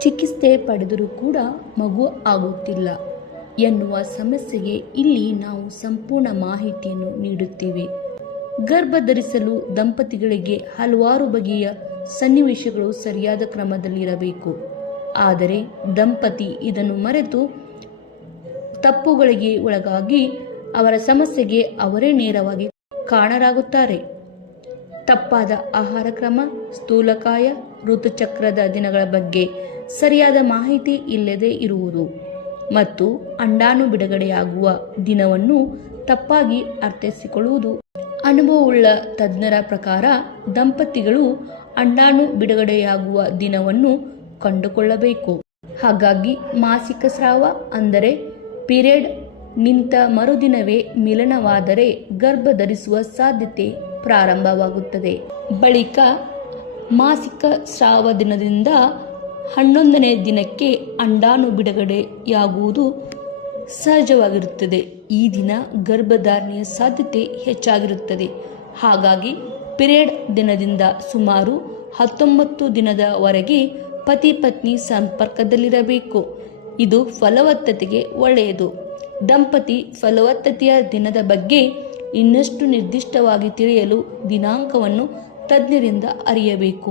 ಚಿಕಿತ್ಸೆ ಪಡೆದರೂ ಕೂಡ ಮಗು ಆಗುತ್ತಿಲ್ಲ. ಎನ್ನುವ ಸಮಸ್ಯೆಗೆ ಇಲ್ಲಿ ನಾವು ಸಂಪೂರ್ಣ ಮಾಹಿತಿಯನ್ನು ನೀಡುತ್ತೇವೆ. ಗರ್ಭ ಧರಿಸಲು ದಂಪತಿಗಳಿಗೆ ಹಲವಾರು ಬಗೆಯ ಸನ್ನಿವೇಶಗಳು ಸರಿಯಾದ ಕ್ರಮದಲ್ಲಿರಬೇಕು. ಆದರೆ ದಂಪತಿ ಇದನ್ನು ಮರೆತು ತಪ್ಪುಗಳಿಗೆ ಒಳಗಾಗಿ ಅವರ ಸಮಸ್ಯೆಗೆ ಅವರೇ ನೇರವಾಗಿ ಕಾರಣರಾಗುತ್ತಾರೆ ತಪ್ಪಾದ ಆಹಾರ ಕ್ರಮ, ಸ್ಥೂಲಕಾಯ ಋತುಚಕ್ರದ ದಿನಗಳ ಬಗ್ಗೆ ಸರಿಯಾದ ಮಾಹಿತಿ ಇಲ್ಲದೆ ಇರುವುದು ಮತ್ತು ಅಂಡಾಣು ಬಿಡುಗಡೆಯಾಗುವ ದಿನವನ್ನು ತಪ್ಪಾಗಿ ಅರ್ಥೈಸಿಕೊಳ್ಳುವುದು. ಅನುಭವವುಳ್ಳ ತಜ್ಞರ ಪ್ರಕಾರ ದಂಪತಿಗಳು ಅಂಡಾಣು ಬಿಡುಗಡೆಯಾಗುವ ದಿನವನ್ನು ಕಂಡುಕೊಳ್ಳಬೇಕು. ಹಾಗಾಗಿ ಮಾಸಿಕ ಸ್ರಾವ ಅಂದರೆ ಪಿರಿಯಡ್ ನಿಂತ ಮರುದಿನವೇ ಮಿಲನವಾದರೆ ಗರ್ಭ ಧರಿಸುವ ಸಾಧ್ಯತೆ ಪ್ರಾರಂಭವಾಗುತ್ತದೆ. ಬಳಿಕ ಮಾಸಿಕ ಸ್ರಾವ ದಿನದಿಂದ ಹನ್ನೊಂದನೇ ದಿನಕ್ಕೆ ಅಂಡಾಣು ಬಿಡುಗಡೆಯಾಗುವುದು ಸಹಜವಾಗಿರುತ್ತದೆ. ಈ ದಿನ ಗರ್ಭಧಾರಣೆಯ ಸಾಧ್ಯತೆ ಹೆಚ್ಚಾಗಿರುತ್ತದೆ. ಹಾಗಾಗಿ ಪಿರಿಯಡ್ ದಿನದಿಂದ ಸುಮಾರು ಹತ್ತೊಂಬತ್ತು ದಿನದವರೆಗೆ ಪತಿ ಪತ್ನಿ ಸಂಪರ್ಕದಲ್ಲಿರಬೇಕು. ಇದು ಫಲವತ್ತತೆಗೆ ಒಳ್ಳೆಯದು. ದಂಪತಿ ಫಲವತ್ತತೆಯ ದಿನದ ಬಗ್ಗೆ ಇನ್ನಷ್ಟು ನಿರ್ದಿಷ್ಟವಾಗಿ ತಿಳಿಯಲು ದಿನಾಂಕವನ್ನು ತಜ್ಞರಿಂದ ಅರಿಯಬೇಕು.